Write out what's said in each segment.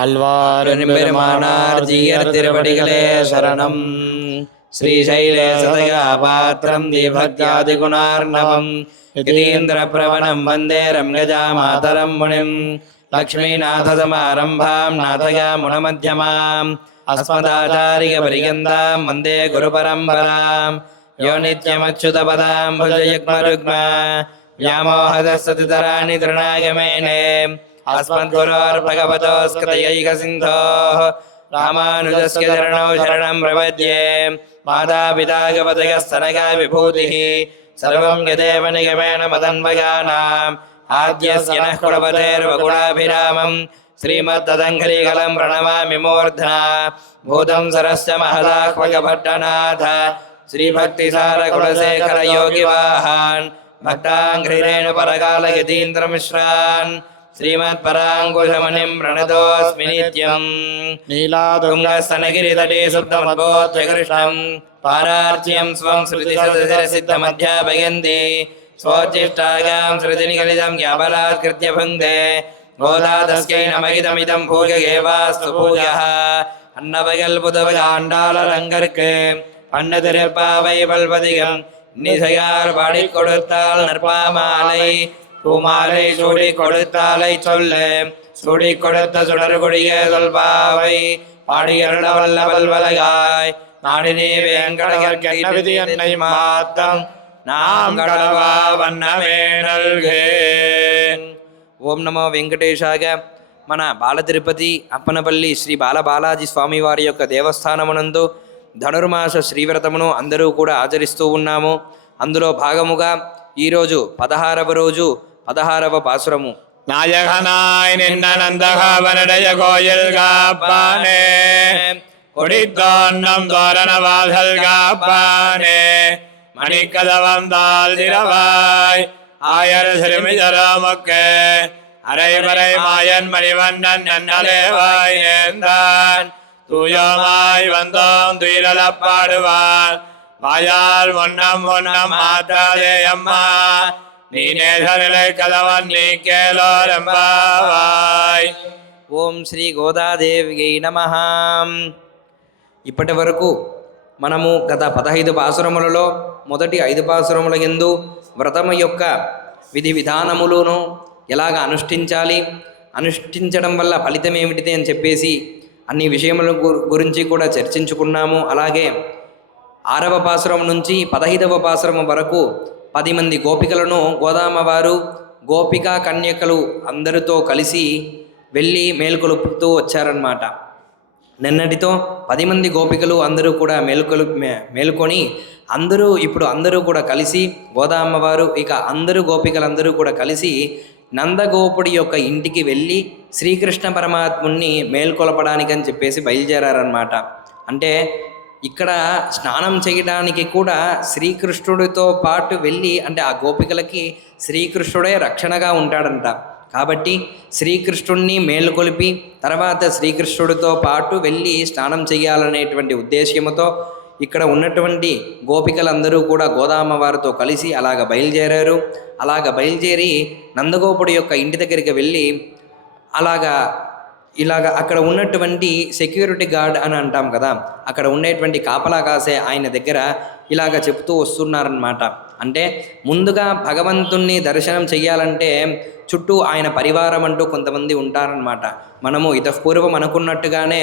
ஆழ்வாரெம்பெருமானார் ஜீயர் திருவடிகளே சரணம். ஸ்ரீசைலேசதயாபாத்திரம் தீபத்யாதிகுணார்ணவம் யதீந்திரப்ரவணம் வந்தே ரம்யஜாமாதரம் முனிம். லக்ஷ்மீநாதசமாரம்பாம் நாதயாமுனமध्यமாம் அஸ்மதாச்சாரியபரியந்தாம் வந்தே குருபரம்பராம். யோ நித்யமच्युतपदां भुजयुग्मरुग्मा व्यामोहदस्ततितराणि तृणागमेने अस्मद्गुरोर्भगवतोऽस्कृतयैकसिन्धोः रामानुजस्य चरणौ शरणं प्रपद्ये. मातापिता गवतयस्तनगा विभूतिः सर्वं यदेव निगमेन मदन्वयानाम् आद्यस्य नः कुलपतेर्वगुणाभिरामं श्रीमद्ददङ्घ्रिकलं प्रणमामि मूर्ध्ना. भूतं सरस्य महदाह्वयभट्टनाथ श्रीभक्तिसारकुलशेखर योगिवाहान् भक्ताङ्घ्रिरेणुपरकालयतीन्द्रमिश्रान् श्रीमत्पराङ्कुशमुनिं प्रणतोऽस्मि नित्यम्. नीलातुङ्गस्तनगिरितटे सुप्तमद्भोध्यकृष्णं पारार्च्यं स्वं श्रुतिसदशिरसिद्धमध्यापयन्ति स्वोच्चिष्टायां श्रुतिनिगलितं ज्ञापलात्कृत्य भुङ्क्ते. गोदातस्कै नमगिदमिदं भूयगेवास्तु भूयः अन्नपगल् புதவகாண்டாளரங்கற்கு பண்ணதிருப்பாவை பல்பதிகம் நிசையார் பாடி கொடுத்தால் நற்பாமாலை பூமாலை சூடி கொடுத்தாலை சொல்லு சூடி கொடுத்த சுடர்கொடிய சொல்பாவை பாடியருட வல்ல பல்வலகாய் நாடினே வேங்கடகற்கவிதி என்னை மாத்தம் நாம் கடவா வண்ணமே நல்கே. ఓం నమో వెంకటేశాయ. మన బాల తిరుపతి అప్పనపల్లి శ్రీ బాలబాలాజీ స్వామివారి యొక్క దేవస్థానమునందు ధనుర్మాస శ్రీవ్రతమును అందరూ కూడా ఆచరిస్తూ ఉన్నాము. అందులో భాగముగా ఈరోజు 16వ రోజు 16వ పాసురము. நாயகனாய் நின்ற நந்தகாவனுடைய கோயில் காப்பானே கொடித்தோன்னம் தோரண வாசல் காப்பானே மணிக்கதவம் தாள் திரவாய் ஆயர் சிறுமிதராமுக்கு அரைவரை மாயன் மணிவண்ணன் நன்னலேவாய் நேர்ந்தான் தூயமாய் வந்தோம் துயிலப்பாடுவான் வாயால் ஒன்னம் ஒன்னம் மாத்தாதே அம்மா நீ நேசநிலை கதவன் நீ கேளோரெம்பாவாய். ఓం శ్రీ గోదాదేవియై నమః. ఇప్పటి వరకు మనము గత 15 పాసురములలో మొదటి 5 పాసురముల యందు వ్రతము యొక్క విధి విధానములను ఎలాగ అనుష్ఠించాలి, అనుష్ఠించడం వల్ల ఫలితం ఏమిటి అని చెప్పేసి అన్ని విషయముల గురించి కూడా చర్చించుకున్నాము. అలాగే 6వ పాసురం నుంచి 15వ పాసురం వరకు 10 మంది గోపికలను గోదామవారు గోపికా కన్యకలు అందరితో కలిసి వెళ్ళి మేల్కొలుపుతూ వచ్చారన్నమాట. నిన్నటితో 10 మంది గోపికలు అందరూ కూడా మేల్కొని అందరూ కూడా కలిసి గోదామ్మవారు ఇక అందరూ గోపికలందరూ కూడా కలిసి నందగోపుడి యొక్క ఇంటికి వెళ్ళి శ్రీకృష్ణ పరమాత్ముని మేల్కొలపడానికి అని చెప్పేసి బయలుదేరారన్నమాట. అంటే ఇక్కడ స్నానం చేయడానికి కూడా శ్రీకృష్ణుడితో పాటు వెళ్ళి, అంటే ఆ గోపికలకి శ్రీకృష్ణుడే రక్షణగా ఉంటాడంట. కాబట్టి శ్రీకృష్ణుడిని మేలుకొలిపి తర్వాత శ్రీకృష్ణుడితో పాటు వెళ్ళి స్నానం చేయాలనేటువంటి ఉద్దేశ్యముతో ఇక్కడ ఉన్నటువంటి గోపికలందరూ కూడా గోదామ్మవారితో కలిసి అలాగ బయలుదేరారు. అలాగ బయలుదేరి నందగోపుడి యొక్క ఇంటి దగ్గరికి వెళ్ళి ఇలాగ అక్కడ ఉన్నటువంటి సెక్యూరిటీ గార్డ్ అని అంటాం కదా, అక్కడ ఉండేటువంటి కాపలా కాసే ఆయన దగ్గర ఇలాగ చెప్తూ వస్తున్నారన్నమాట. అంటే ముందుగా భగవంతుణ్ణి దర్శనం చెయ్యాలంటే చుట్టూ ఆయన పరివారం అంటూ కొంతమంది ఉంటారన్నమాట. మనము ఇతపూర్వం అనుకున్నట్టుగానే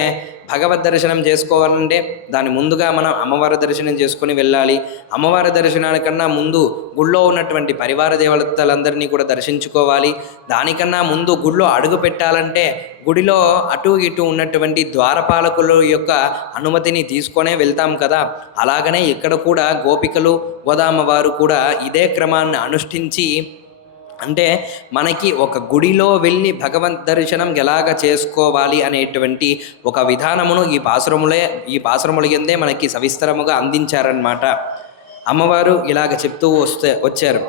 భగవద్ దర్శనం చేసుకోవాలంటే దాని ముందుగా మనం అమ్మవారి దర్శనం చేసుకుని వెళ్ళాలి. అమ్మవారి దర్శనానికన్నా ముందు గుళ్ళో ఉన్నటువంటి పరివార దేవతలందరినీ కూడా దర్శించుకోవాలి. దానికన్నా ముందు గుళ్ళో అడుగు పెట్టాలంటే గుడిలో అటు ఇటు ఉన్నటువంటి ద్వారపాలకుల యొక్క అనుమతిని తీసుకొనే వెళ్తాం కదా. అలాగనే ఇక్కడ కూడా గోపికలు గోదామ్మవారు కూడా ఇదే క్రమాన్ని అనుష్ఠించి, అంటే మనకి ఒక గుడిలో వెళ్ళి భగవద్ దర్శనం ఎలాగ చేసుకోవాలి అనేటువంటి ఒక విధానమును ఈ పాసురముల యందే మనకి సవిస్తరముగా అందించారన్నమాట. అమ్మవారు ఇలాగ చెప్తూ వచ్చారు.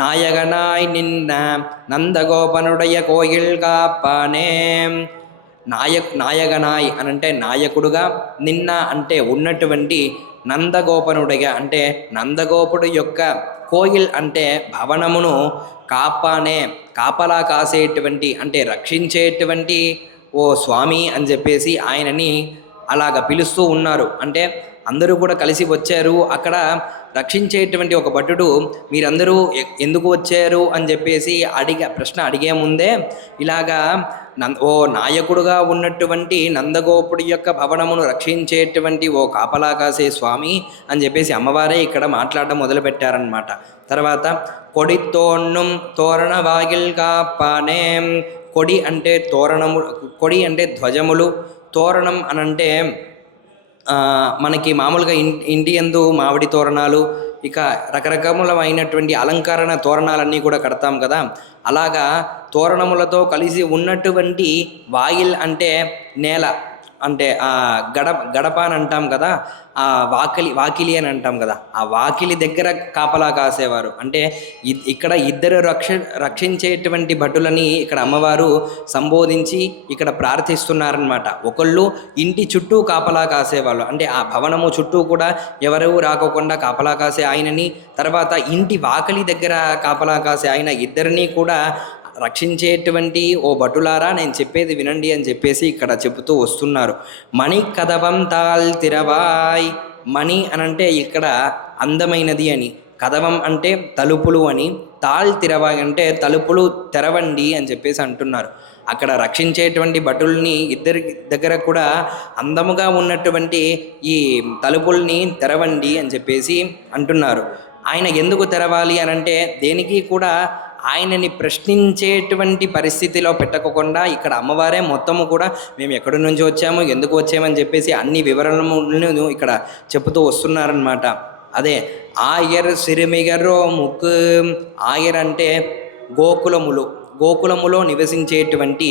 నాయగనాయ్ నిన్న నందగోపనుడయ కోయిల్ కాపానే. నాయగనాయ్ అనంటే నాయకుడుగా, నిన్న అంటే ఉన్నటువంటి నందగోపనుడిగా అంటే నందగోపుడు యొక్క కోయిల్ అంటే భవనమును, కాపానే కాపలా కాసేటువంటి అంటే రక్షించేటువంటి ఓ స్వామి అని చెప్పేసి ఆయనని అలాగ పిలుస్తూ ఉన్నారు. అంటే అందరూ కూడా కలిసి వచ్చారు. అక్కడ రక్షించేటువంటి ఒక భటుడు మీరందరూ ఎందుకు వచ్చారు అని చెప్పేసి ప్రశ్న అడిగే ముందే ఇలాగా ఓ నాయకుడుగా ఉన్నటువంటి నందగోపుడి యొక్క భవనమును రక్షించేటువంటి ఓ కాపలా కాసే స్వామి అని చెప్పేసి అమ్మవారే ఇక్కడ మాట్లాడడం మొదలుపెట్టారనమాట. తర్వాత కొడి తోణ్ణం తోరణ వాగిల్ కాపానే, కొడి అంటే తోరణము, కొడి అంటే ధ్వజములు, తోరణం అనంటే మనకి మామూలుగా ఇంటి యందు మామిడి తోరణాలు, ఇక రకరకములమైనటువంటి అలంకరణ తోరణాలన్నీ కూడా కడతాం కదా, అలాగా తోరణములతో కలిసి ఉన్నటువంటి వాయిల్ అంటే నేల, అంటే ఆ గడప అని అంటాం కదా, ఆ వాకిలి అని అంటాం కదా, ఆ వాకిలి దగ్గర కాపలా కాసేవారు. అంటే ఇక్కడ ఇద్దరు రక్షించేటువంటి భటులని ఇక్కడ అమ్మవారు సంబోధించి ఇక్కడ ప్రార్థిస్తున్నారనమాట. ఒకళ్ళు ఇంటి చుట్టూ కాపలా కాసేవాళ్ళు, అంటే ఆ భవనము చుట్టూ కూడా ఎవరు రాకోకుండా కాపలా కాసే ఆయనని, తర్వాత ఇంటి వాకిలి దగ్గర కాపలా కాసే ఆయన, ఇద్దరినీ కూడా రక్షించేటువంటి ఓ భటులారా నేను చెప్పేది వినండి అని చెప్పేసి ఇక్కడ చెబుతూ వస్తున్నారు. మణి కదవం తాల్ తిరవాయ్, మణి అనంటే ఇక్కడ అందమైనది అని, కదవం అంటే తలుపులు అని, తాల్ తిరవాయ్ అంటే తలుపులు తెరవండి అని చెప్పేసి అంటున్నారు. అక్కడ రక్షించేటువంటి భటుల్ని ఇద్దరి దగ్గర కూడా అందముగా ఉన్నటువంటి ఈ తలుపుల్ని తెరవండి అని చెప్పేసి అంటున్నారు. ఆయన ఎందుకు తెరవాలి అనంటే దేనికి కూడా ఆయనని ప్రశ్నించేటువంటి పరిస్థితిలో పెట్టకుండా ఇక్కడ అమ్మవారే మొత్తము కూడా మేము ఎక్కడి నుంచి వచ్చాము, ఎందుకు వచ్చామని చెప్పేసి అన్ని వివరణలను ఇక్కడ చెబుతూ వస్తున్నారనమాట. అదే ఆయర్ సిరిమిగరో ముక్కు, ఆయర్ అంటే గోకులములో నివసించేటువంటి,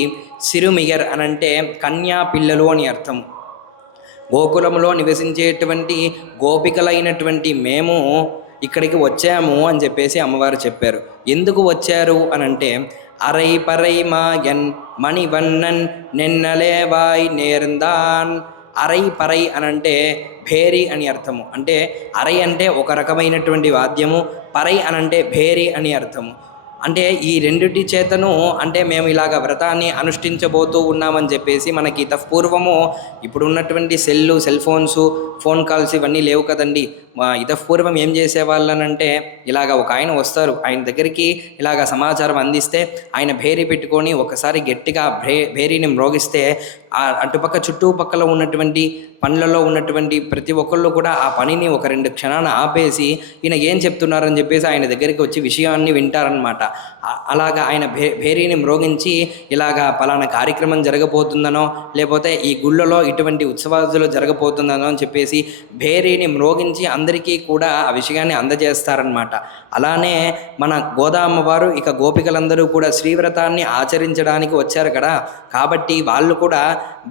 సిరుమిగర్ అనంటే కన్యా పిల్లలు అని అర్థం. గోకులంలో నివసించేటువంటి గోపికలైనటువంటి మేము ఇక్కడికి వచ్చాము అని చెప్పేసి అమ్మవారు చెప్పారు. ఎందుకు వచ్చారు అనంటే అరై పరై మాయన్ మణివన్నన్ నిన్నలేవాయ్ నేర్ందాన్. అరై పరై అనంటే భేరి అని అర్థము. అంటే అరై అంటే ఒక రకమైనటువంటి వాద్యము, పరై అనంటే భేరి అని అర్థము. అంటే ఈ రెండిటి చేతను అంటే మేము ఇలాగ వ్రతాన్ని అనుష్ఠించబోతూ ఉన్నామని చెప్పేసి మనకి పూర్వము ఇప్పుడు ఉన్నటువంటి సెల్ ఫోన్స్, ఫోన్ కాల్స్ ఇవన్నీ లేవు కదండి. పూర్వం ఏం చేసేవాళ్ళనంటే ఇలాగ ఒక ఆయన వస్తారు, ఆయన దగ్గరికి ఇలాగ సమాచారం అందిస్తే ఆయన భేరీ పెట్టుకొని ఒకసారి గట్టిగా భేరీని మ్రోగిస్తే ఆ అటుపక్క చుట్టుపక్కల ఉన్నటువంటి పనులలో ఉన్నటువంటి ప్రతి ఒక్కళ్ళు కూడా ఆ పనిని ఒక 2 క్షణాలు ఆపేసి ఈయన ఏం చెప్తున్నారని చెప్పేసి ఆయన దగ్గరికి వచ్చి విషయాన్ని వింటారనమాట. అలాగా ఆయన భేరీని మ్రోగించి ఇలాగా పలానా కార్యక్రమం జరగబోతుందనో లేకపోతే ఈ గుళ్ళలో ఇటువంటి ఉత్సవాలు జరగబోతుందనో అని చెప్పేసి భేరీని మ్రోగించి అందరికీ కూడా ఆ విషయాన్ని అందజేస్తారనమాట. అలానే మన గోదామ్మవారు ఇక గోపికలందరూ కూడా శ్రీవ్రతాన్ని ఆచరించడానికి వచ్చారు కదా, కాబట్టి వాళ్ళు కూడా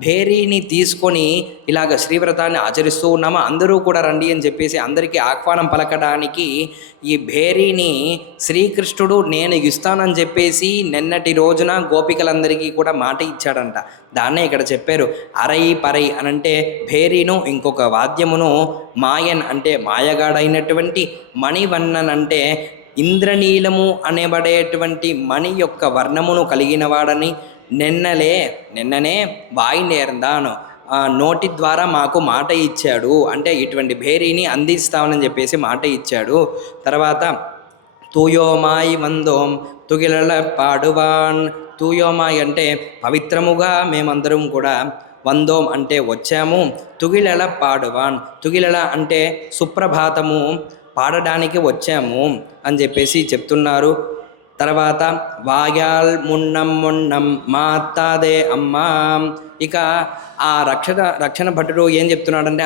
భేరీని తీసుకొని ఇలాగ శ్రీవ్రతాన్ని ఆచరిస్తూ ఉన్నామా, అందరూ కూడా రండి అని చెప్పేసి అందరికీ ఆహ్వానం పలకడానికి ఈ భేరీని శ్రీకృష్ణుడు నేను ఇస్తానని చెప్పేసి నిన్నటి రోజున గోపికలందరికీ కూడా మాట ఇచ్చాడంట. దాన్నే ఇక్కడ చెప్పారు అరై పరై అనంటే భేరీను, ఇంకొక వాద్యమును మాయన్ అంటే మాయగాడైనటువంటి, మణివన్నన్ అంటే ఇంద్రనీలము అనబడేటువంటి మణి యొక్క వర్ణమును కలిగిన వాడని, నిన్ననే వాయి నేర్దాను నోటి ద్వారా మాకు మాట ఇచ్చాడు, అంటే ఇటువంటి భేరీని అందిస్తామని చెప్పేసి మాట ఇచ్చాడు. తర్వాత తూయోమాయి వందోం తుగిలల పాడువాన్, తూయోమాయి అంటే పవిత్రముగా మేమందరం కూడా, వందోం అంటే వచ్చాము, తుగిలల పాడువాన్ తుగిలల అంటే సుప్రభాతము పాడడానికి వచ్చాము అని చెప్పేసి చెప్తున్నారు. తర్వాత వాయాల్ మున్నం మాతాదే అమ్మా. ఇక ఆ రక్షణ భటుడు ఏం చెప్తున్నాడంటే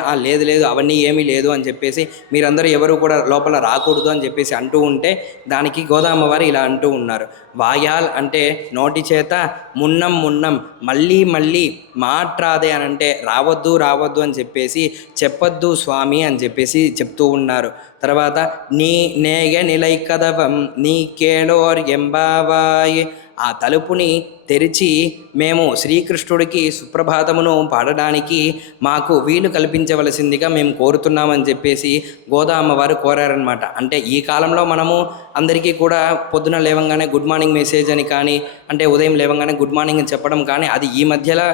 లేదు అవన్నీ ఏమీ లేదు అని చెప్పేసి మీరందరూ ఎవరు కూడా లోపల రాకూడదు అని చెప్పేసి అంటూ ఉంటే దానికి గోదామ్మవారు ఇలా అంటూ ఉన్నారు. వాయాల్ అంటే నోటి చేత, మున్నం మళ్ళీ మాట్రాదే అని అంటే రావద్దు అని చెప్పేసి చెప్పొద్దు స్వామి అని చెప్పేసి చెప్తూ ఉన్నారు. తర్వాత నీ నేగ నిలై కదవం నీ కేళోర్ ఎంబావాయ్ ఆ తలుపుని తెరిచి మేము శ్రీకృష్ణుడికి సుప్రభాతమును పాడడానికి మాకు వీలు కల్పించవలసిందిగా మేము కోరుతున్నామని చెప్పేసి గోదా అమ్మవారు కోరారనమాట. అంటే ఈ కాలంలో మనము అందరికీ కూడా పొద్దున లేవంగానే గుడ్ మార్నింగ్ మెసేజ్ అని కానీ, అంటే ఉదయం లేవంగానే గుడ్ మార్నింగ్ అని చెప్పడం కానీ అది ఈ మధ్యలో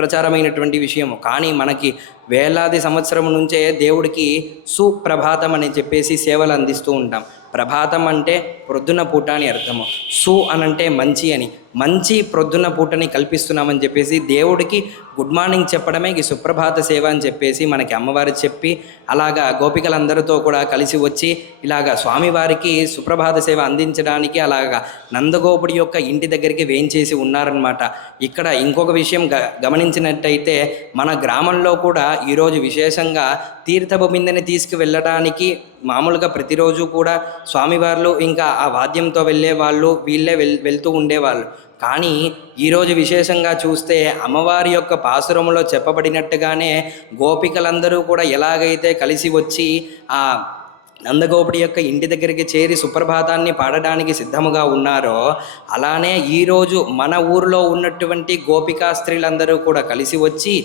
ప్రచారమైనటువంటి విషయము. కానీ మనకి వేలాది సంవత్సరం నుంచే దేవుడికి సుప్రభాతం అని చెప్పేసి సేవలు అందిస్తూ ఉంటాం. ప్రభాతం అంటే ప్రొద్దున పూట అని అర్థము, సు అనంటే మంచి అని, మంచి ప్రొద్దున పూటని కల్పిస్తున్నామని చెప్పేసి దేవుడికి గుడ్ మార్నింగ్ చెప్పడమే ఈ సుప్రభాత సేవ అని చెప్పేసి మనకి అమ్మవారు చెప్పి, అలాగా గోపికలందరితో కూడా కలిసి వచ్చి ఇలాగా స్వామివారికి సుప్రభాత సేవ అందించడానికి అలాగా నందగోపుడి యొక్క ఇంటి దగ్గరికి వేయించేసి ఉన్నారనమాట. ఇక్కడ ఇంకొక విషయం గమనించినట్టయితే మన గ్రామంలో కూడా ఈరోజు విశేషంగా తీర్థపు బిందెని తీసుకువెళ్ళడానికి మామూలుగా ప్రతిరోజు కూడా స్వామివార్లు ఇంకా ఆ వాద్యంతో వెళ్ళే వాళ్ళు వీళ్ళే వెళ్తూ ఉండేవాళ్ళు. కానీ ఈరోజు విశేషంగా చూస్తే అమ్మవారి యొక్క పాసురములో చెప్పబడినట్టుగానే గోపికలందరూ కూడా ఎలాగైతే కలిసి వచ్చి ఆ నందగోపుడి యొక్క ఇంటి దగ్గరికి చేరి సుప్రభాతాన్ని పాడడానికి సిద్ధముగా ఉన్నారో, అలానే ఈరోజు మన ఊరిలో ఉన్నటువంటి గోపికా స్త్రీలందరూ కూడా కలిసి వచ్చి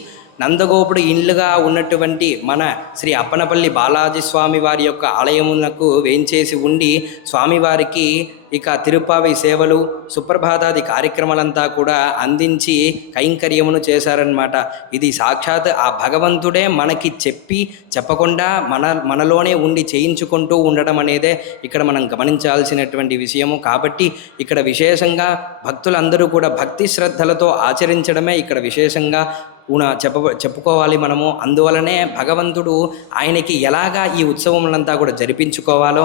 నందగోపుడు ఇల్లుగా ఉన్నటువంటి మన శ్రీ అప్పనపల్లి బాలాజీ స్వామి వారి యొక్క ఆలయమునకు వేంచేసి ఉండి స్వామివారికి ఇక తిరుపావి సేవలు సుప్రభాతాది కార్యక్రమాలంతా కూడా అందించి కైంకర్యమును చేశారనమాట. ఇది సాక్షాత్ ఆ భగవంతుడే మనకి చెప్పకుండా మనలోనే ఉండి చేయించుకుంటూ ఉండడం అనేదే ఇక్కడ మనం గమనించాల్సినటువంటి విషయము. కాబట్టి ఇక్కడ విశేషంగా భక్తులందరూ కూడా భక్తి శ్రద్ధలతో ఆచరించడమే ఇక్కడ విశేషంగా చెప్పుకోవాలి మనము. అందువలనే భగవంతుడు ఆయనకి ఎలాగా ఈ ఉత్సవములంతా కూడా జరిపించుకోవాలో,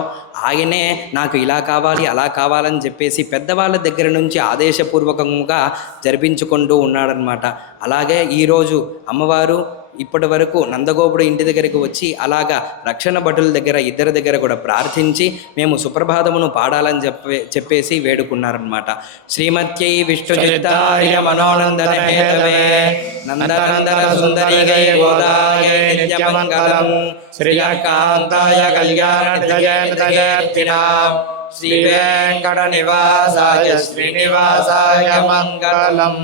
ఆయనే నాకు ఇలా కావాలి అలా కావాలని చెప్పేసి పెద్దవాళ్ళ దగ్గర నుంచి ఆదేశపూర్వకంగా జరిపించుకుంటూ ఉన్నాడనమాట. అలాగే ఈరోజు అమ్మవారు ఇప్పటి వరకు నందగోపుడు ఇంటి దగ్గరికి వచ్చి అలాగా రక్షణ భటుల ఇద్దరి దగ్గర కూడా ప్రార్థించి మేము సుప్రభాతమును పాడాలని చెప్పేసి వేడుకున్నారనమాట. శ్రీమత్యై విష్ణుచిత్తాయ మనోనందన హేతవే నందనందన సుందరీగై గోదాయై నిత్యమంగళం శ్రీకాంతాయ కళ్యాణార్థినాం శ్రీ వెంకట నివాసాయ శ్రీనివాసాయ మంగళం.